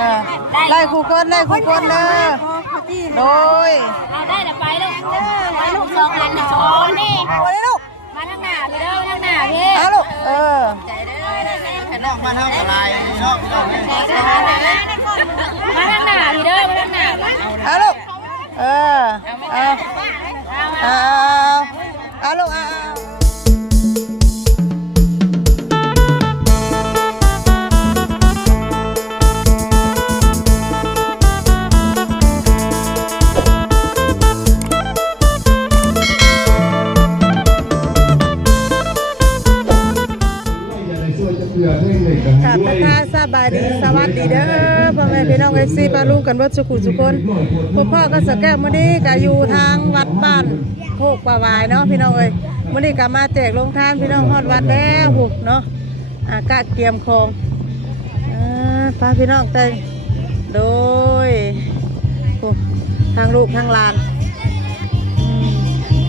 ออไล่ครูคนไล่ครูคนเด้อโดยเอาได้แต่ไปลูกไปลูกสองอันสองนี่โอ้ยลูกมาทางหน้าพี่เด้อมาทางหน้าพี่เอาลูกเออนอกมาเท่ากับลายนอกนอกนี่มาทางหน้าพี่เด้อมาทางหน้าเอาลูกเออเอาเอาเอาลูกเอาเอา กับทักทาสบายดีสวัสดีเด้อพ่อแม่พี่น้องเอฟซีปาลุงกันเบิดสุขุสุคนพ่อพ่อก็สแก้วมื้อนี้ก็อยู่ทางวัดบ้านโคกป่าวายเนาะพี่น้องเอ้ยมื้อนี้ก็มาแจกลงทานพี่น้องฮอดวัดแล้วหุบเนาะอากาศเกียมคงเออพาพี่น้องเต้นโดยทางลูกทางลาน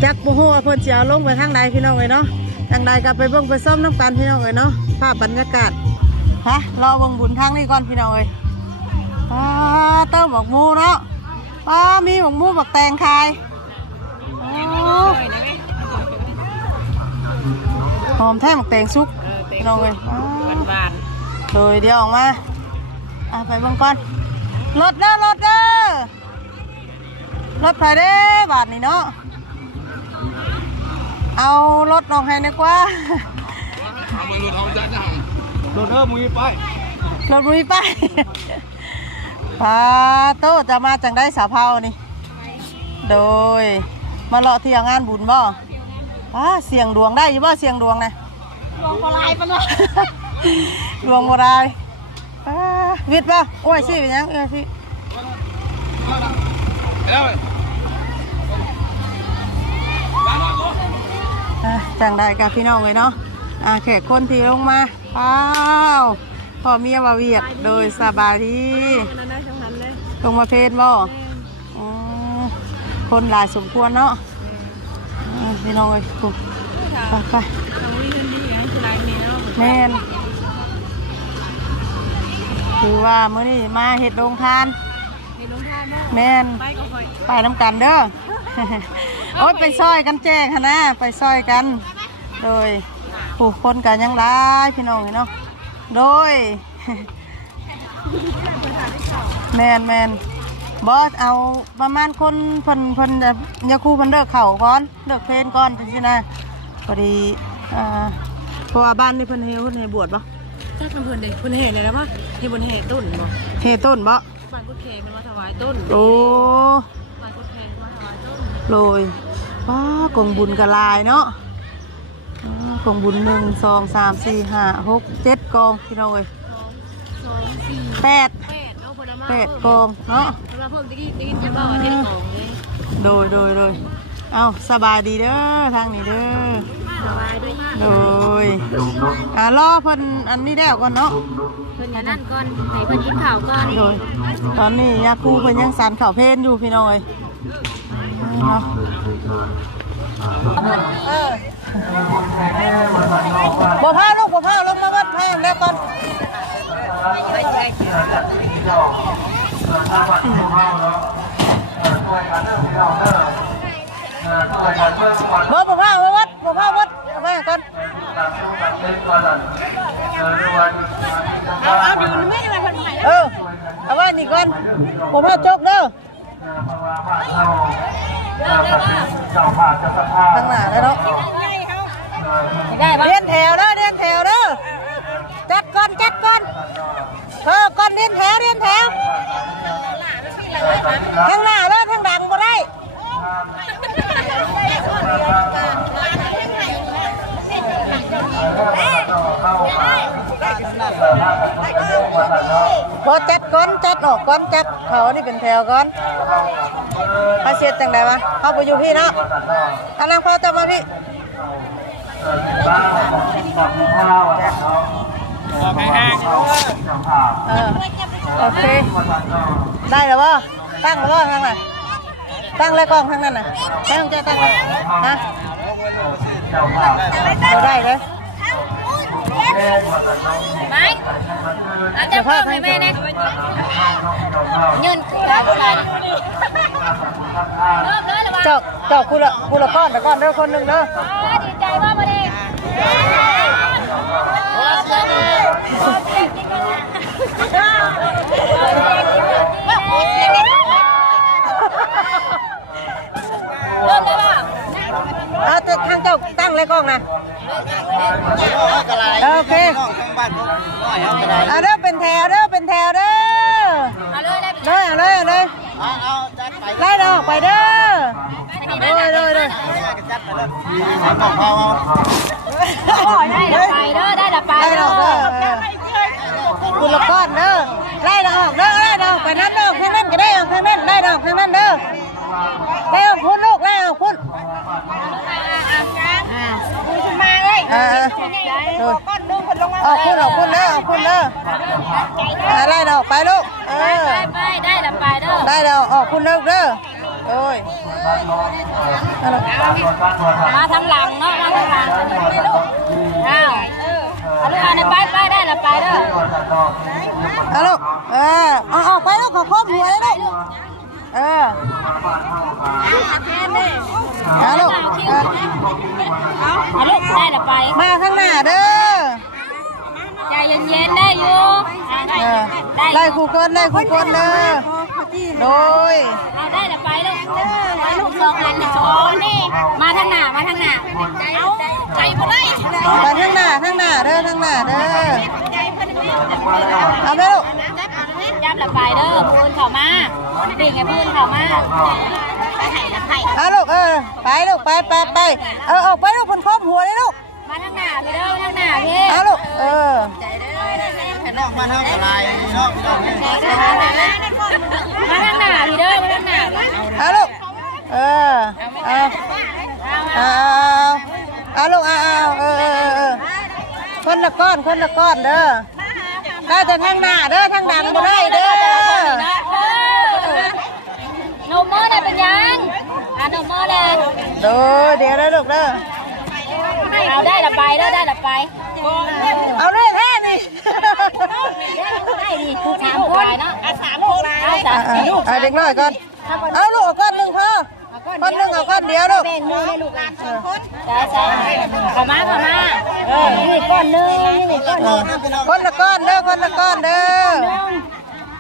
จักบ่ฮู้ว่าเพิ่นสิเอาลงไปทางใดพี่น้องเอ้ยเนาะทางใดก็ไปเบิ่งไปส้มน้ำกันพี่น้องเอ้ยเนาะภาพบรรยากาศ ฮะรอเบิ่งบุญทางนี้ก่อนพี่น้องเอ้ยป้าเติมหมกหมูเนาะป้ามีหมกหมูหมกแตงคายโอ้หอมแท้หมกแตงซุกพี่น้องเอ้ยป้าหวานโดยเดี๋ยวออกมาอะไปเบิ่งก่อนรถเด้อรถเด้อรถไฟเด้อบาทนี่เนาะเอารถออกให้ดีกว่าโรเด อร์มุ้ยไปรถมุ้ยไปปาโตจะมาจังได้สาเผานี่ โดย มาเลาะเที่ยวงานบุญบ่ป้าเสียงดวงได้อยี่บ่เสียงดวงนะลงปลายปะเนาะดวงบ่ได้ป้าวิทย์บ่โอ้ยสิเป็นหยังเอ้ยสิแล้วอะจังได้กับพี่น้องเลยเนาะอ่าแขกคนที่ลงมา ป้าวพ่อเมียว่าเวียดโดยสบายดีนั่นได้ทั้งนั้นเลยลงมาเพนบ่อืมคนหลายสมควรเนาะอ่าพี่น้องเอ้ยไปไปไปทำวิ่งกันดีไงคือไรเนี่ยแม่นคือว่ามื้อนี้มาเฮ็ดโรงทานมีลงทานบ้างแม่นไปก็คอยไปน้ำกันเด้อ โอ้ยไปซอยกันแจ้งค่ะนะ ไปซอยกัน โดย ผู้คนกันยังหลายพี่น้องเนาะโดยแมนแมนบอสเอาประมาณคนเพิ่นเพิ่นจะยาคูเพิ่นเลิกเข่าก่อนเลิกเพลนก่อนจังซี่นะพอดีอ่าเพราะว่าบ้านนี่เพิ่นเฮเพิ่นเฮบวชบ่ถ้าทำเพื่อนเด็กคุณเห็นเลยนะว่าที่บนเหตุต้นบ่เฮต้นบ่บ้านกุดเคเป็นว่าถวายต้นโอ้บ้านกุดเคเป็นว่าถวายต้นโรยว้ากองบุญกระลายเนาะอ่า กองบุญหนึ่งสองสามสี่ห้าหกเจ็ดกองพี่น้องเอ้ยสองสองสี่แปดแปดเอาผลไม้แปดกองเนาะเราเพิ่มตะกี้ตะกี้จะบอกว่าเจ็ดของเลยโดยโดยโดยเอาสบายดีเด้อทางนี้เด้อถวายด้วยโดยอ่ารอเพิ่นอันนี้แล้วก่อนเนาะเพิ่นอย่านั่นก่อนให้เพิ่นกินข้าวก่อนโดยตอนนี้ยาคูเพิ่นยังสันเข่าวเพลนอยู่พี่น้องเอ้ยเนาะเออ บ่พาลูกบ่พาลงมาวัดแพงแล้วก่อนบ่บ่พาวัดบ่พาวัดเอาไปก่อนเอาเอาอยู่นี่ไม่ได้เพิ่นให้เออเอาไว้นี่ก่อนบ่พาจกเด้อข้างหน้าแล้วเนาะ ได้ปะเรียนแถวเด้อเรียนแถวเด้อจัดก่อนจัดก่อนเออก่อนเรียนแถวเรียนแถวข้างหน้าเด้อทางดังบ่ได้พอจัดก้อนจัดออกก้อนจัดเขานี่เป็นแถวก้อนพาเสียจังไดวะเข้าไปอยู่พี่เนาะกำลังพอจะมาพี่ โอเค ได้แล้วป่ะตั้งแล้วป่ะทางไหนตั้งแล้วกล้องทางนั้นน่ะตั้งใจตั้งเลยฮะเอาได้เลยไม่เดี๋ยวพ่อทางแม่เนี่ยยืนขาผู้ใดจอกจอกคุณละคุณละก้อนละก้อนเด้อคนหนึ่งเด้อดีใจว่ามา เอาแต่ทางเจ้าตั้งเลยกล้องนะน้องกระไรโอเคน้องทั้งบ้านน้อยเอากระไรเอาเด้อเป็นแถวเด้อเป็นแถวเด้อเอาเลยได้เด้อเอาเลยเอาเลยเอาเอาจัดไปไล่ดอกไปเด้อเด้อเด้อเด้อจัดไปเลยบอกเขา ได้ละไปเด้อได้ละไปไล่ดเด้ออกเด้อเออกูละก้อนเด้อไล่ดอกเด้อไล่ดอกไปนั้นเด้อกทางนั้นก็ได้ออกทางนั้นไล่ดอกทางนั้นเด้อไล่ออกพุ่นลูกไล่ออกพุ่นมาเลยเออเออก้อนนึงคนลงมาออกพุ่นออกพุ่นเด้อออกพุ่นเด้ออ่าไล่ดอกไปลูกเออไปไปได้ละไปเด้อ ได้ดอกออกพุ่นเด้อเด้อ เอาล่ะมาทางหลังเนาะมาทางหลังอ้าวเอาลูกเอาในไปไปได้ละไปเด้อเอาลูกเออเอาออกไปลูกขอครบหัวเลยลูกเออเอาลูกเออเอาลูกได้ละไปมาข้างหน้าเด้อ ใจเย็นๆได้อยู่เออไล่คู่คนไล่คู่คนเด้อโดยเอาได้ละไปลูกไปลูกสองอันสองนี่มาทางหน้ามาทางหน้าใจใจบ่ได้ไปข้างหน้าข้างหน้าเด้อข้างหน้าเด้อเอาไปลูกจับละไปเด้อพูนเข้ามาดิ่งไอ้พูนเข้ามาไปไหนละไผ่เอาลูกเออไปลูกไปไปไปเออออกไปลูกคนครบหัวเลยลูก มาทางหน้าพี่เด้อทางหน้าพี่เอาลูกเออน้องมาเท่ากระไรน้องน้องมาทางหน้าพี่เด้อมาทางหน้าเอาลูกเออเอาเอาเอาลูกเอาเอาเออเออเออคนละก้อนคนละก้อนเด้อได้แต่ทางหน้าเด้อทางดังบ่ได้เด้อนมเมอได้เป็นยังอะนมเมอเลยโดยเดี๋ยวได้ลูกเด้อ เอาได้ละไปเด้อได้ละไปเอาเลยแท้นี่ได้ดิคือสามคนเนาะอะสามคนเอาสาอะมลูกอะเด็กน้อยก่อนเอาลูกเอาก้อนหนึ่งพอก้อนหนึ่งเอาก้อนเดียวลูกเป็นมือให้ลูกหลานสองคนใช่ใช่เข้ามาเข้ามาเออนี่ก้อนนึงนี่ก้อนเออคนละก้อนเด้อคนละก้อนเด้อ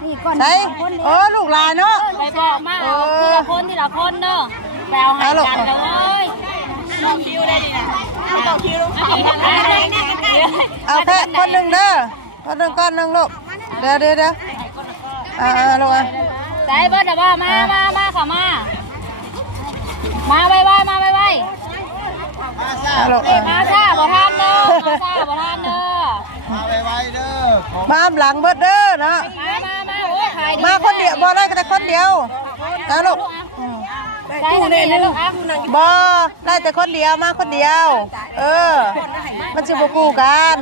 นี่ก้อนใช่โอ้ลูกหลานเนาะไปบอกมาเอาทีละคนทีละคนเด้อไปเอาให้กันเด้อเอ้ยลองคิวได้ดินะ ลองคิวเอาคิวเนี่อาแค่คนหนึ่งเด้อคนหนึ่งก้อนหนึ่งลูกเดี๋ยวเดี๋ยวเดี๋ยวอ่าอ่าลูกอะใส่เบิร์ดบ่มามามาข้ามา มาไวไวมาไวไวอ่าลูกมาซ่าบ่ทันเด้อมาซ่าบ่ทันเด้อมาไวๆเด้อมาหลังเบิดเด้อนะมามามาโอ้ยขายดีมาคนเดียวบ่ได้ก็ได้คนเดียวนะลูก อืมใส่ทางนี้นะลูกอะบ่ได้แต่คนเดียวมาคนเดียว เออ มันสิบ่คู่กัน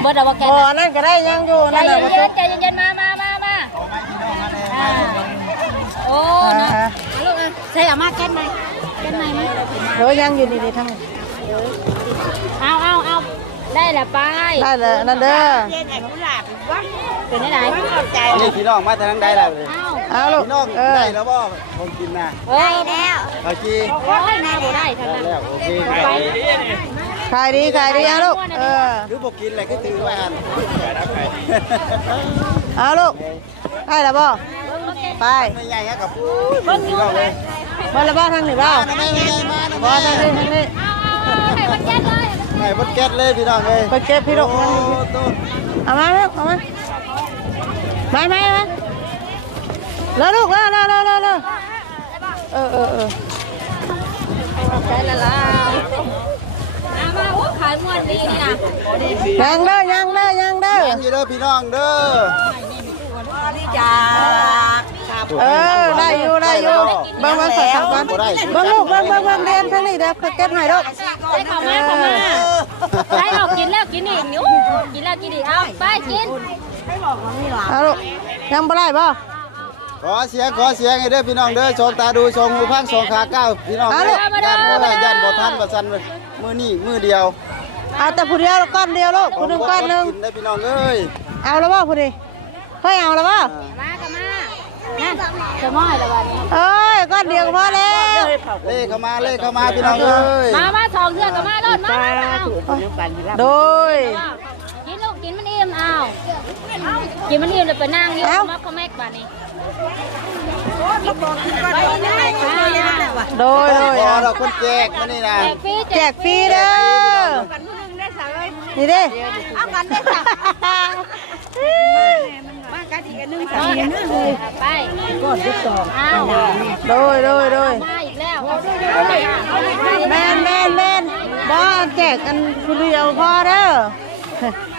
เบิร์ดบ่แกบ่นั่นก็ได้ยังอยู่ใจนั่นน่ะบ่เย็สุนกๆใจเย็นๆมามามามาอ่าโอ้อ่านะอ่าลูกอะใส่เอามาแก้นไหมแก้นไหมไหมเดี๋ยวยังอยู่นี่ๆทั้งนี้เอาเอาเอา ได้ละไปได้เลยนั่นเด้อเป็นได้ไหนนี่พี่น้องมาแต่ทางใดล่ะเอาเอาลูกพี่น้องเออได้แล้วบ่ผมกินนะเฮ้ยแล้วเอาจีโอ้ยแม่บ่ได้ทางนั้นแล้วโอเคไปขายดีขายดีเอาลูกเออหรือบ่กินอะไรก็ถือไว้หันเอาลูกได้แล้วบ่ไปไม่ใหญ่ฮะกับพี่น้องเลยบ่แล้วบ่ทางนี้บ่ไม่ใหญ่มาบ่ทางนี้ทางนี้ให้มันแก้เลย ไอ้บดแก๊สเลยพี่น้องเลยไปเก็บพี่ลูกโอ้โตเอามาลูกเอามามามามาแล้วลูกแล้วแล้วแล้วแล้วแล้วเออเออเออได้ละล่ะเอามาโอ้ขายมวนดีนี่นะยังเด้อยังเด้อยังเด้อยังอยู่เด้อพี่น้องเด้อ เออได้อยู่ได้อยู่เบิ่งเบิ่งขอขับก่อนเบิ่งลูกเบิ่งเบิ่งเบิ่งเรียนทางนี้เด้อเก็บให้ลูกได้เข้ามาเข้ามาได้ออกกินแล้วกินอีกนิ้วกินแล้วกินอีกเอาไปกินเอาลูกยังบ่ได้บ่ขอเสียงขอเสียงให้เด้อพี่น้องเด้อชมตาดูชมหูพังสองขาก้าวพี่น้องเด้อย่านบ่ได้ย่านบ่ทันบ่ซันมื้อนี้มื้อเดียวเอาแต่ผู้เดียวก้อนเดียวลูกผู้หนึงก้อนหนึงกินได้พี่น้องเอ้ยเอาแล้วบ่ผู้นี้เฮ้ยเอาแล้วบ่มากั นมานั่นจะม้อยแล้ววันนี้ เอ้ยก้อนเดียวก็พอแล้วเล่เข้ามาเล่เข้ามาพี่น้องเอ้ยมามาสองเทือกก็มาโลดมาเอาโดยกินลูกกินมันอิ่มอ้าวกินมันอิ่มเลยไปนั่งอยู่เอ้ามาคอมแม็กบ้านนี้โดยโดยพออะเราคนแจกมานี่นะแจกฟรีแจกฟรีเด้อนี่เด้เอากันได้จ้ะ บ้านกะทิกันนึ่งสามนึ่งไปก่อนที่สองอ้าวโดยโดยโดยมาอีกแล้วแมนแมนแมนบ่แจกกันคนเดียวพอเด้อ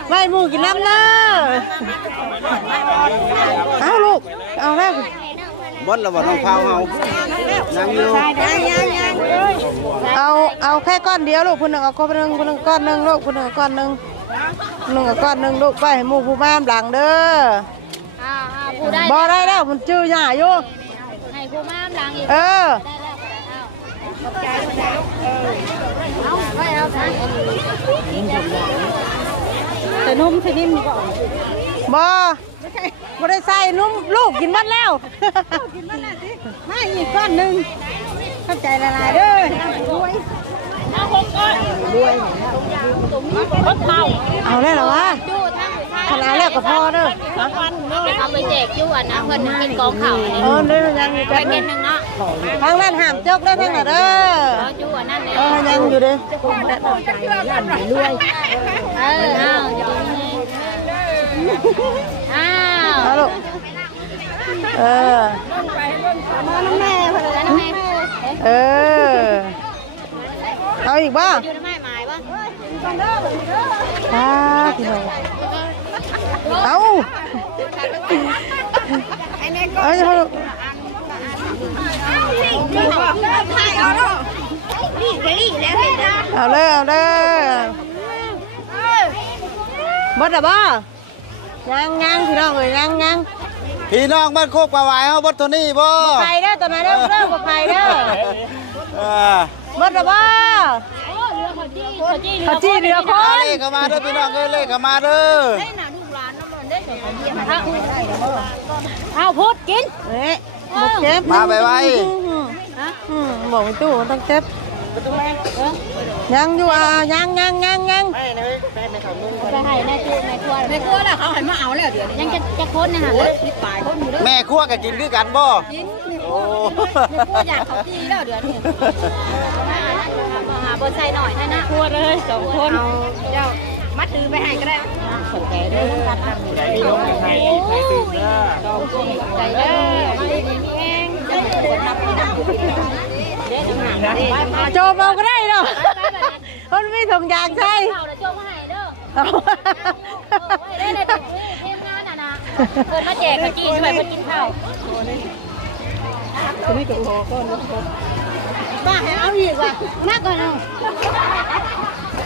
ไว้หมูกินน้ำเด้อเอาลูกเอาแม่บดระบ่น้องพาวเฮายังอยู่เอาเอาแค่ก้อนเดียวลูกคนหนึ่งเอาก้อนหนึ่งคนหนึ่งก้อนหนึ่งลูกคนหนึ่งก้อนหนึ่งคนหนึ่งก้อนหนึ่งลูกไปหมูผู้บ้านหลังเด้อ ผู้ได้บ่ได้แล้วมันจื้อหย่าอยู่ให้ผู้มามล้างอีกเออได้แล้วเอาไปเอาไปแต่นุ่มใช่นิ่มก่อนบ่บ่ได้ใส่นุ่มลูกกินหมัดแล้วมาอีกก้อนหนึ่งเข้าใจละลายเด้อด้วยเอาหกก้อนด้วยตรงนี้รถเผาเอาแล้วเหรอวะ จู้ทั้งขนาดแล้วก็พอเด้อเอาไปแจกจู้อะนะเพิ่นเป็นกองข่าวอันนี้เออเด้อยังอยู่ไปกันเก็นหนึ่งเนาะทางนั้นห้ามจกได้ทางนั้นเด้อเอาจู้อันนั้นเลยเออยังอยู่เด้อเออเอาอยู่นี่อ้าวเอาลูกเออน้องแม่เพิ่นแล้วน้องแม่เออเอาอีกบ้าอยู่ในไม้หมายปะอ่าพี่น้อง เอาเอาอย่าเอาเลยเอาเลยหมดแล้วบ่ยังยังพี่น้องเอ้ยยังยังพี่น้องบ้านโคกปลาหวายเฮาบดตัวนี้บ่ไข่เด้อตอนนั้นเด้อเด้อบ่ไข่เด้อเออหมดแล้วบ่ โอ้เรือเขาจี้เขาจี้เขาจี้เรือคเอานเล่เข้ามาเด้อพี่น้องเอ้ยเล่เข้ามาเด้อเอาพูดกิน เอ๊ะบ่เจ็บมาไปไว้อืมบอกไม่ตู้ต้องเจ็บยังอยู่อะยังยังยังยังไปให้แม่จูแม่ครัวแม่ครัวแล้วเขาให้มาเอาแล้วเดี๋ยวยังจะจะค้นนะฮะนี่ปลายค้นอยู่ด้วยแม่ครัวก็กินคือกันบ่กินนี่โอ้แม่ครัวอยากเขาจี้แล้วเดี๋ยวนี้หา บนใส่หน่อยนะนะครัวเลยสองคนเอาเจ้ามัดตือไปให้ก็ได้สนใจเด้อใจเด้อใจเด้อมาดีมีแห้งจะเป็นคนนับนับเด้อหนังเด้อโจมเอาก็ได้เนาะมันมีถุงยางใช่เข่าเดี๋ยวโจ้มาให้เด้อเอาได้ได้เทียมงานอะนะเพิ่นมาแจกกะจี้ช่วยเพิ่นกินข้าว บ้าให้เอาอีกว่ะมากกว่านึง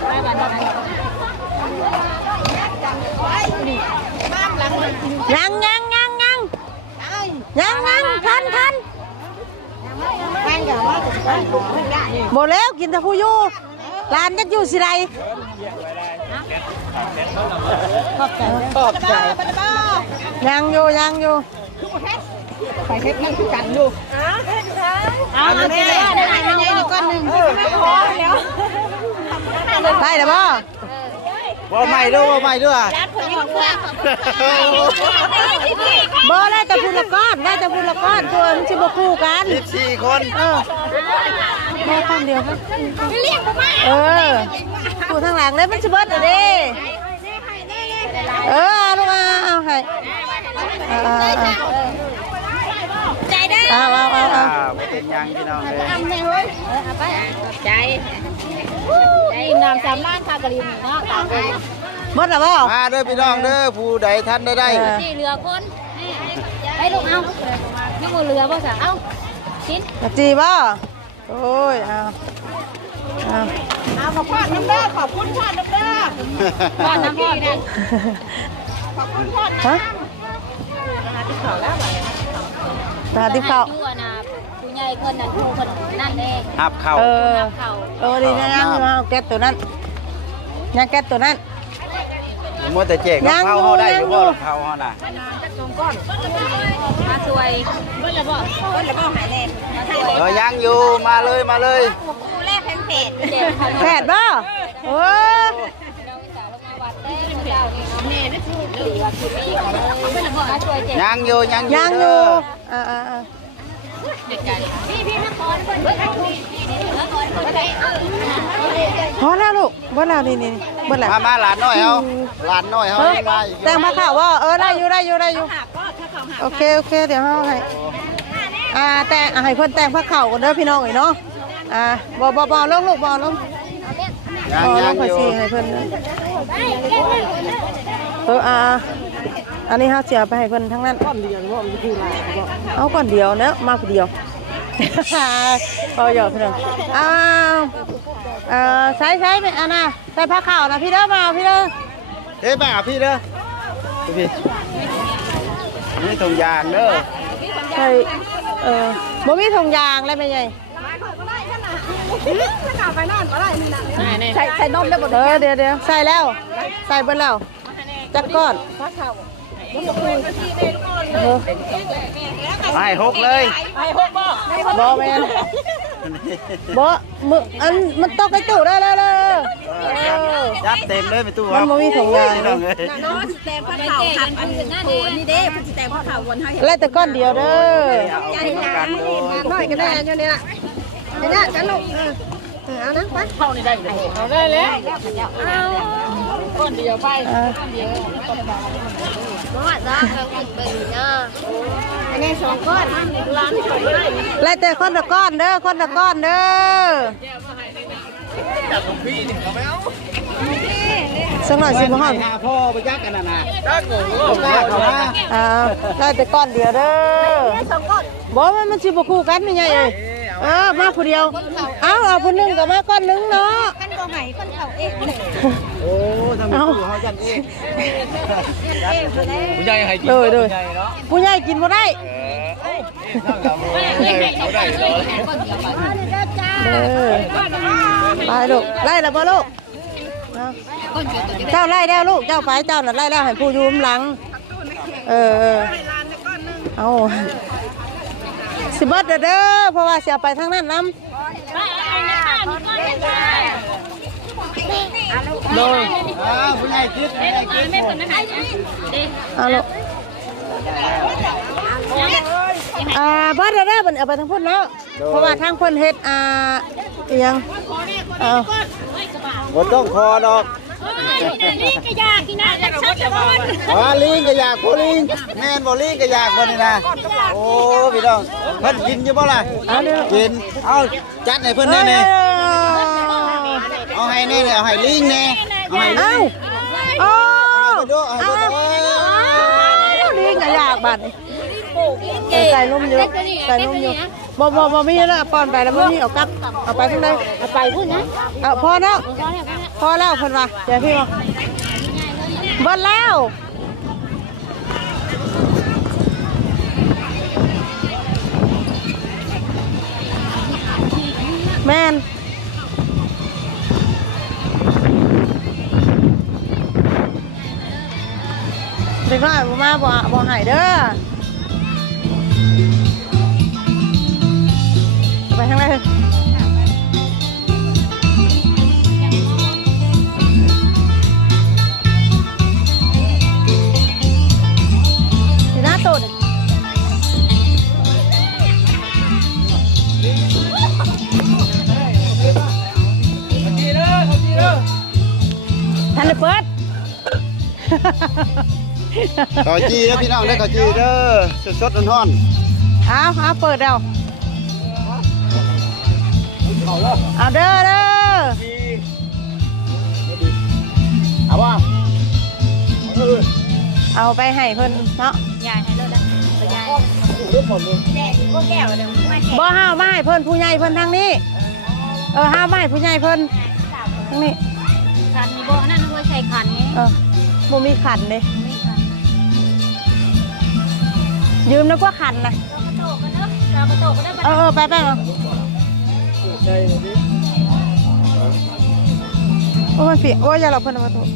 ไปบ้านยังยังยังยังยังยังทันทันหมดแล้วกินแต่ผู้ยู่ร้านจักอยู่สิไรขอบใจขอบใจยังอยู่ยังอยู่ เอาเอาไปเลยได้ไหนได้ไหนนี่ก้อนหนึ่งไม่พอแล้วได้หรือเปล่าบ่ใหม่ด้วยบ่ใหม่ด้วยยัดผลของเพื่อนบ่ได้แต่พูละก้อนได้แต่พูละก้อนตัวมันสิบ่คู่กัน14คนเออแม่คนเดียวครับเรียกผมมาเออคู่ทางหลังเลยมันสิเบิดอะเด้เออลูกเอาเอาให้ เอาเอาเอาเอาเอาเอาเอาอ่าบ่เป็นหยังพี่น้องเอ้ยทำเลยเฮ้ยเอาไปใจใจน้ำสามล้านคากะลินเนาะตามไปหมดแล้วบ่มาเด้อพี่น้องเด้อผู้ใดท่านได้ได้นี่เรือคนไอ้ลูกเอายังบ่เรือบ่สะเอากินกะจีบ่โอ้ยเอาเอาเอาขอบคุณน้ำเด้อขอบคุณพ่อน้ำเด้อพ่อน้ำพ่อนะฮะตาที่เขาอยู่อะนะผู้ใหญ่คนนั้นผู้คนนั่นเองหับเข่าเออ นับเขาเออดีนะยังมาเอาแก๊สตัวนั้นยังแก๊สตัวนั้น มัวแต่แจกยังเผาอยู่เฮาได้อยู่บ่ยังอยู่เผาเฮาน่ะมาสวยเบิ้ลละบ่เบิ้ลละบ่หายแน่เออยังอยู่มาเลยมาเลยคู่แรกแพงเพจ แผดบ่โอ้แม่ได้ถูกเลยว่าคือปีเบิ้ลละบ่มาสว ยเจ็บยังอยู่ยังอยู่ยังอเด้ยู่ออ่าอ่าอ่าพี่พี่นครเบิ้ลเบิ้ลนี่นครเบิ้ลได้พอแล้วลูกเบ่แล้วนี่นี่เบ่แล้วมามาหลานน้อยเฮาหลานน้อยเฮาเออยังมาอีกแต่งผ้าขาวว่าเออได้อยู่ได้อยู่ได้อยู่หักก็ถ้าเขาหักโอเคโอเคเดี๋ยวเฮาให้อ่าแต่งอะให้เพิ่นแต่งผ้าขาวก่อนเด้อพี่น้องเอ้ยเนาะอ่าบ่บ่บ่ลงลูกบ่ลง ยังบ่ลยังงขออยู่สิให้เพิ่นเอออ่าอันนี้เฮาสิเอาไปให้เพิ่นทั้งนั้นก้อนเดียวบ่มันคือหลายบ่เอาก้อนเดียวเนาะมาผู้เดียวพอหยอกพี่น้องอ้าวเอ่อใช้ใช้ไปอันน่ะใส่ผ้าขาวนะพี่เด้อมาเอาพี่เด้อเฮ้ยมาหาพี่เด้อพี่นี่ถุงยางเด้อใช่เออบ่มีถุงยางเลย แม่ใหญ่ใส่ใส่นมได้บ่เออเดี๋ยวเดี๋ยวใส่แล้ว ใส่เบิดแล้วจักก้อนเออให้หกเลยบ่แม่นบ่มึอันมันตกไปตู้ได้แล้วเลยเออยัดเต็มเลยไปตู้มันบ่มีถุงยางเลยเลยน้องสิแต่ผ้าขาวหักอันนี้อันนี้เด้สิแต่ผ้าขาววนให้แล้วแต่ก้อนเดียวเด้อเอาไปทำกันโดยน้อยก็ได้อยู่นี่ล่ะ เนี่ยกันลูกเออเอานะไปเข้านี่ได้เอาได้แล้วเอาก้อนเดียวไปอ่าเพราะว่าจ้าเรากินไป เนาะอันนี้สองก้อนร้านสวยเลยแล้วแต่คนละก้อนเด้อคนละก้อนเด้อสักหน่อยสิบ่ฮอดหาพ่อไปยักกันน่ะนะยักโง่กล้าเข้ามาอ่าได้แต่ก้อนเดียวเด้อสองก้อนบอกว่ามันสิบ่คู่กันไม่ใช่เอ้ยเออมาผู้เดียว เอาเอาผู้หนึงก็มาก้อนหนึงเนาะกันก็ไหกันเขาเองโอ้ทำไมตู้เขายันเองผู้ใหญ่ให้กินโดยโดยผู้ใหญ่เนาะผู้ใหญ่กินบ่ได้นั่งกับผู้ใหญ่ผู้ใหญ่เลยเออไปลูกไล่แล้วบ่ลูกเอาเจ้าไล่แล้วลูกเจ้าไปเจ้าน่ะไล่แล้วให้ผู้อยูมหลัง เออเออเอา สิเบิดเด้อเด้อเพราะว่าสิเอาไปทางนั้นนํโดยอ้าวผู้ใหญ่คิดผู้ใหญ่คิดเอาลูกอ่าบ้านเด้อเด้อเพิ่นเอาไปทางพุ่นเนาะเพราะว่าทางเพิ่นเฮ็ดอ่าอิหยังเอาบ่ต้องคอดอก นี่ก็ยากกินนะอยากชักจะบอลอ๋อลิงก็อยากผู้ลิงแม่นบ่ลิงก็อยากบ่นี่นะโอ้พี่น้องเพิ่นกินอยู่บ่ล่ะเอาเด้อกินเอาจัดให้เพิ่นแน่เอแน่อเอาให้แน่เอาให้ลิงแน่เอาให้ลิเอ้างโอ้เอาไปดูเอาไปดูลิงก็อยากบัดนี่ ใส่นมอยู่ใส่นมอยู่บ่บ่บ่มีแล้วป้อนไปแล้วบ่มีเอากลับเอาไปทางใดเอาไปพูดนะเอาพอแล้วพอแล้วเพิ่นว่าเดี๋ยวพี่ว่าเบิดแล้วแม่นเด็กน้อยบ่มาบ่บ่ใหายเด้อ เอาไปทางไหนสีหน้าตุ่นทันได้เปิด ขอจีเด้อพี่น้องเด้อขอจีเด้อสดๆร้อนเอาเอาเปิดแล้ว เอาเด้อเด้อๆเอาบ่เอาไปให้เพิ่นเนาะยายให้เลิกแล้วยายแจกพวกแก้วเดี๋ยวมาแจกบ่ห้าวมาให้เพิ่นผู้ใหญ่เพิ่นทางนี้ เออห้าวมาให้ผู้ใหญ่เพิ่นทางนี้ขันบ่นั่นไว้ใส่ขันไงเออบ่มีขันเลยไม่ขันยืมนึกว่าขันนะเรากระโตกกันเนาะเรากระโตกกันได้เออเออไปไป เอาโอ้มันเปียกโอ้ยอย่าหลับเพิ่นเอามาถูก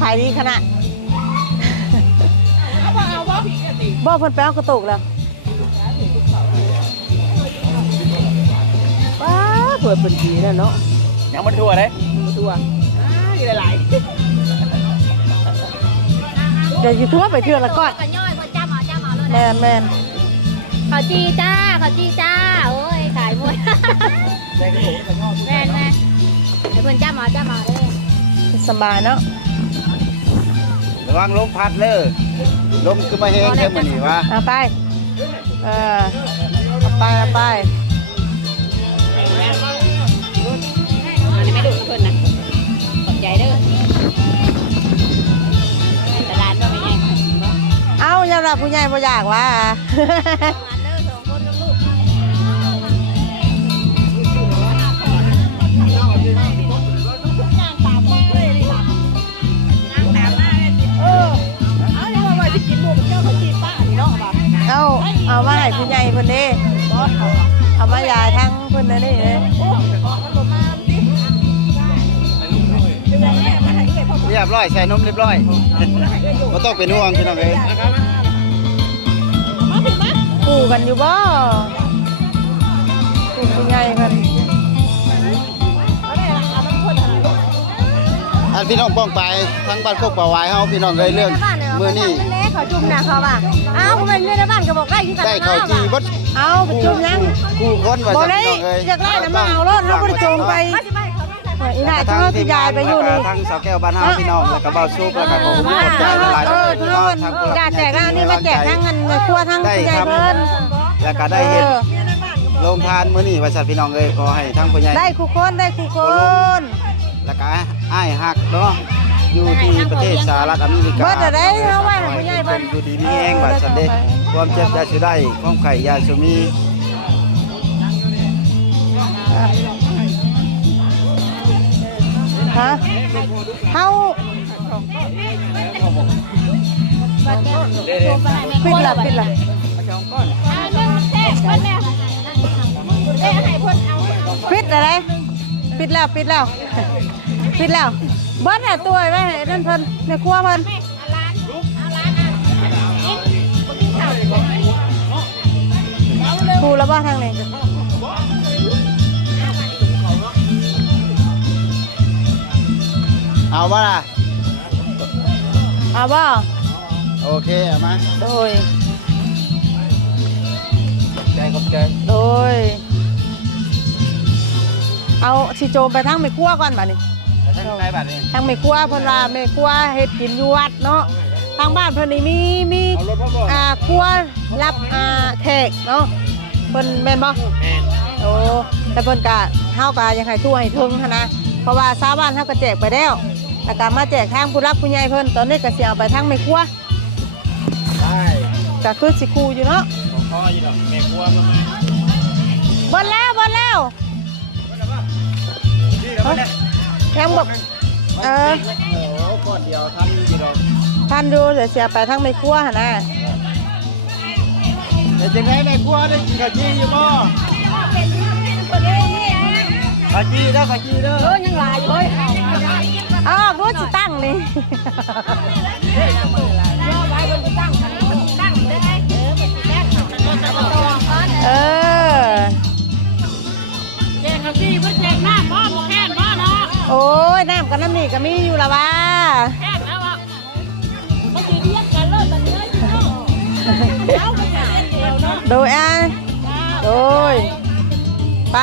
ขายดีขนาดบ่เพิ่นไปเอากระตุกแล้วป้าเปิดเป็นดีแล้วเนาะยังมันทั่วเลยตัวเดี๋ยวสิทั่วไปเทื่อละก่อนกันย่อยคนจ้าหมอจ้าหมอเลยแม่นแม่นเขาจีจ้า เขาจีจ้า โอ้ย ขายมวยแม่แม่ไอ้เพื่อนจ้าหมอจ้าหมอเลยสบายเนาะระวังลมพัดเลยลมคือมาแห้งแค่มื้อนี้วะเอาไป เออเอาไปเอาไปอันนี้ไม่ดุเพื่อนนะขอบใจเด้อตลาดก็ไม่ใหญ่เอาอย่ารับผู้ใหญ่บ่อยากว่า เอาเอามาให้ผู้ใหญ่เพิ่นเด้เอามายายทั้งเพิ่นนั่นนี่เด้เรียบร้อยใส่นมเรียบร้อยบ่ต้องเป็นห่วงพี่น้องเอ้ยคู่กันอยู่บ่คู่ผู้ใหญ่เพิ่น อันพี่น้องป้องไปทั้งบ้านโคกป่าวายเฮาพี่น้องเอ้ยเรื่องมื้อนี้เล็กขอจุ่มนะเขาว่าอ้าวเป็นเมียในบ้านก็บอกได้ที่กันได้ข้าวจีบดเอาไปจุ่มยังคู่คนว่าบ่จังได้พี่น้องเอ้ยอยากได้น้ำมาเอารถเฮาบ่ได้จูงไปอีน่าเฮาสิยายไปอยู่นี่ทั้งสาวแก้วบ้านเฮาพี่น้องแล้วก็เบาซุปแล้วก็ผมขอบใจหลายเออๆทุพี่กน้องคนทั้งผู้อยากแจกรัอันนี้มาแจกทั้งเงินในครัวทั้งผู้ใหญ่เพิ่นแล้วก็ได้เห็นโรงทานมื้อนี้ว่าซั่นพี่น้องเอ้ยขอให้ทั้งผู้ใหญ่ได้คู่คนได้คู่คนแล้วก็ อ้ายฮักเนาะอยู่ที่ประเทศสหรัฐอเมริกาเบิดจะได้เฮาไว้ให้ผู้ใหญ่เพิ่นอยู่ดีมีแห้งบาดสันเด้ความเจ็บยาสิได้ความไข่ยาสุมีฮะเฮาปิดละปิดละปิดอะไร ปิดแล้ว ปิดแล้ว ปิดแล้วเบิดน่ะตัวไว้ให้นั่นเพิ่นในครัวเพิ่นครูแล้วบ่ทางนี้เอาบ่ล่ะเอาบ่โอเคเอามาโดยใจขอบใจโดยเอาสิโจมไปทางแม่ครัวก่อนบัดนี้ ทั้งในบัดนี้ทางแม่ครัวเพิ่นว่าแม่ครัวเฮ็ดกินอยู่วัดเนาะทางบ้านเพิ่นนี่มีมีเอารถพ่อบ่อ่าครัวรับอ่าแขกเนาะเพิ่นแม่นบ่โอ้แต่เพิ่นก็เฮาก็ยังให้ทั่วให้ถึงหั้นนะเพราะว่าชาวบ้านเฮาก็แจกไปแล้วแล้วก็มาแจกทางผู้รักผู้ใหญ่เพิ่นตอนนี้ก็สิเอาไปทางแม่ครัวได้ก็คือสิคูอยู่เนาะของพ่ออยู่ดอกแม่ครัวมามาเบ่แล้วเบ่แล้วที่แล้วมันเนี่ ยยังบอกเออโอ้โหก่อนเดียวทำอยู่ดอกท่านดูเดี๋ยวเสียไปทั้งไม่ครัวหั่นนะแต่จังไงแม่ครัวได้กินข้าวจีอยู่บ่ข้าวจีเด้อข้าวจีเด้อเออยังหลายอยู่เลยอ้าวรู้สิตั้งนี่เออแจกเขาดีเพื่อแจกหน้ โอ้ยน้ำกับน้ำนี่ก็มีอยู่ละว่าแค่แล้วอะไม่กินเลี้ยงกันเลยตอนนี้แล้วก็แค่เดียวเนาะโดยอะโดยไป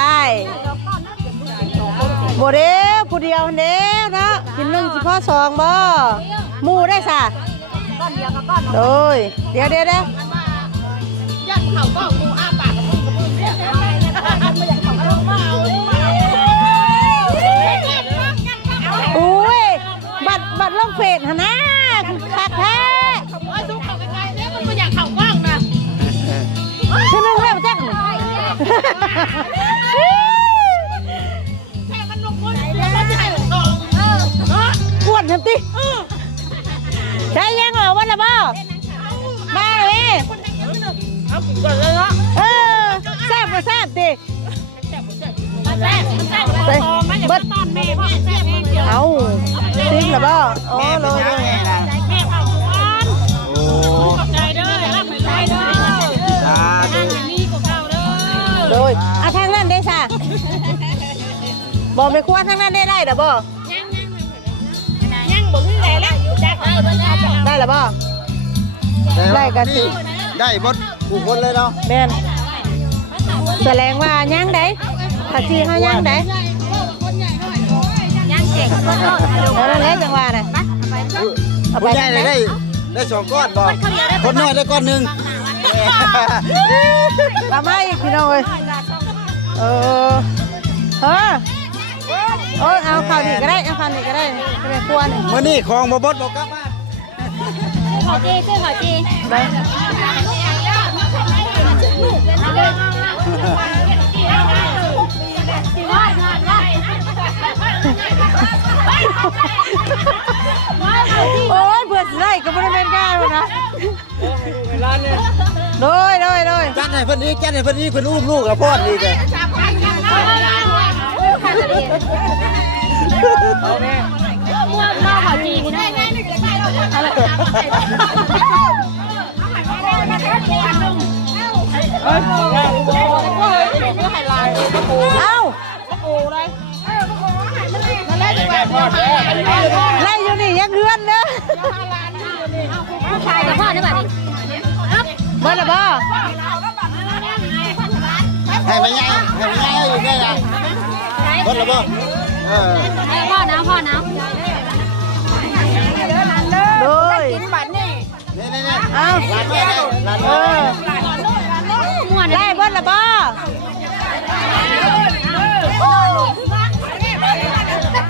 โบเด้วผู้เดียวเด้วเนาะกินหนึ่งสิพ่อสองบ่หมูได้สะก้อนเดียวกับก้อนโดยเดี๋ยวเดี๋ยวเดี๋ยวยัดเข่าก็กูอ้าปากกับมึงกับมึงเนี่ยไม่อยากขับรถมาเอา บัตรบัตรลงเฟสหนนะคักแท้โอ้ยสู้เขาไกลๆเนี่ยมันไม่อยากเข่ากว้างนะชื่อนึงแล้วจักหนึ่งแค่มันลงคนเดียวแล้วจะให้หลงทองเออเนะกวนทันติใช่ยังเหรอวันละบ่มาเลยเอาก่อนเลยเนาะเออแซ่บก็แซ่บติ เบิดเอาจริงหรือเปล่าโอ้โลยโอ้สาธุโดยอ่ะทางนั้นได้ซะบอกไปควรทางนั้นได้ได้เด้อบ่ยังบ่ถึงได้แล้วได้หรือเปล่าได้กันสิได้บดผู้คนเลยเนาะแม่นแสดงว่ายังได้ ถ้าจีเฮายังได้ยังเจ็บก็โทษแล้วนั่นแหละจังว่าน่ะเอาไปผู้ใหญ่ได้ได้ได้สองก้อนบ่คนน้อยได้ก้อนหนึงเอามาอีกพี่น้องเอ้ยเออเออโอ้ยเอาข้าวนี่ก็ได้เอาข้าวนี่ก็ได้ไม่ได้ครัวนี่มื้อนี้ของบ่บดบ่กลับบ้านขอจีซื้อขอจีได้ โอ้ยเบื่อสิได้ก็บ่ได้เป็นก้าวนะร้านเนี่ยโดยโดยโดยจัดให้เพิ่นอีกจัดให้เพิ่นอีกเพิ่นอุ้มลูกกับพ่อนี่เด้อม่วงนอกขอจีคุณได้ไงเอ้า ไล่อยู่นี่ยังเฮือนเด้อชายกับพ่อได้แบบนี้เบ่ละบ่ให้แม่ใหญ่ให้แม่ใหญ่อยู่ได้ล่ะบดแล้วบ่เออพ่อนะพ่อนะโดยนี่นี่นี่เอ้าร้านแม่ได้ร้านเอแม่อม่วนไล่เบ่ละบ่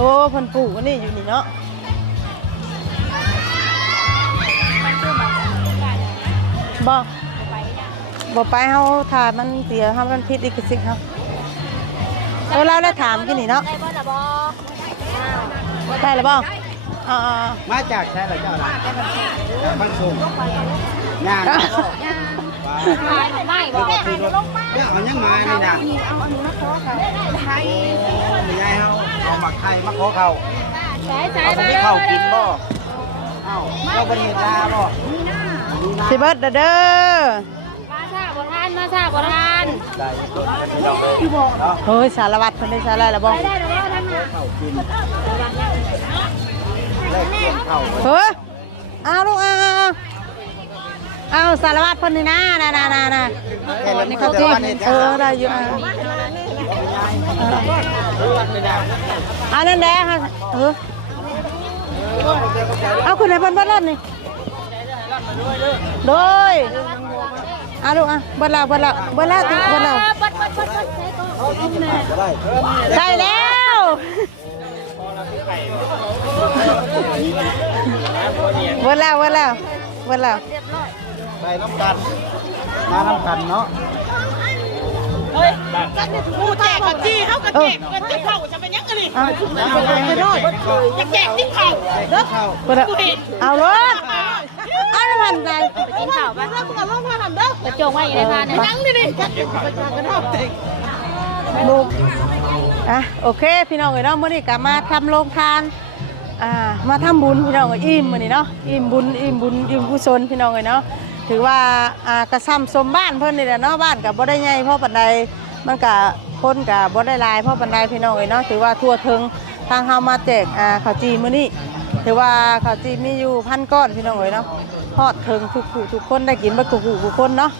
อ้เพิ่นปลูกอันนี่อยู่นี่เนาะบ่บ่ไปเฮาถ่ายมันเสียเฮามันผิดอีกสิครับเออเราได้ถามกินนี่เนาะได้บ่ละบ่ได้แล้วบ่อ่ามาจากแท้ละเจ้าล่ะบ้านสูงงานๆลายไม่บ่เจ้าเอายังมานี่นะไทยไม่ใช่เฮา เอาหมักไทยมาขอเขาใช้ใช้เอามาไปเด้เข้าอกินบ่เอ้าเราบ่ได้เห็นยาบ่สิเบิดเด้อเด้อมาซาบ่ทานมาซาบ่ทานได้พี่น้องเลยเนาะเฮ้ยสารวัตรเพิ่นได้สาระแล้วบ่ได้ได้แล้วทางหน้าเข้ากินแลกเปลี่ยนเข้าเฮ้ยเอาลูกเอาเอาเอาเอาสารวัตรเพิ่นนี่นะน่ะน่ะน่ะน่ะแค่ละมื้อเขาแต่ที่ว่านี่เออได้อยู่อะเอานั่นแหละค่ะเออเอาคุณไหนเพิ่นเบ่รถนี่โดยเอาลูกอะเบ่แล้วเบ่แล้วเบ่แล้วติเบ่แล้วปัดปัดปัดปัดใช้ตัวได้ได้แล้วเบ่แล้วเบ่แล้วเบ่แล้วได้น้ำกันมาน้ำกันเนาะ ผู้แจกกับจี้เขากับเออแจกเงินที่เขาจะเป็นยังไงนี่เอาไปด้วยจะแจกที่เขาเข้าเบ่แล้วเอารถเอาแล้วมันได้กินข้าวป่ะแล้วมึงเอาลงมาทำเด้อกระจกไว้อยู่ในพานเนี่ยนั่งดิดิจัดประชากันเท่าเด็กลูกอะโอเค พี่น้องเอ้ยเนาะมื้อนี้ก็มาทำโรงทานอ่ามาทำบุญพี่น้องเอ้ยอิ่มมื้อนี้เนาะอิ่มบุญอิ่มบุญอิ่มกุศลพี่น้องเอ้ยเนาะ ถือว่าอ่ากระซ้ำสมบ้านเพิ่นนี่แหละเนาะบ้านก็บ่ได้ใหญ่เพราะปานใดมันก็คนก็บ่ได้หลายเพราะปานใดพี่น้องเอ้ยเนาะถือว่าทั่วถึงทางเฮามาแจกอ่าข้าวจีมื้อนี้ถือว่าข้าวจีมีอยู่พันก้อนพี่น้องเอ้ยเนาะฮอดถึงทุกผู้ทุกคนได้กินบ่ทุกผู้ทุกคนเนาะ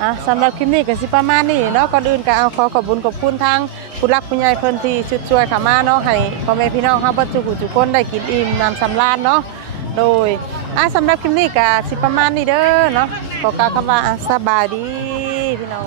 อะสำหรับคลิปนี้ก็สิประมาณนี้เนาะก่อนอื่นก็เอาขอขอบคุญขอบคุณทางผู้รักผู้ใหญ่เพิ่นที่ชุดช่วยขามาเนาะให้พ่อแม่พี่น้องเฮาเบ่ทุกผู้ทุกคนได้กินอิ่มน้ำสำราญเนาะ โดยอะสำหรับคลิปนี้ก็สิประมาณนี้เด้อเนาะขอกล่าวคำว่าอะสบายดีพี่น้อง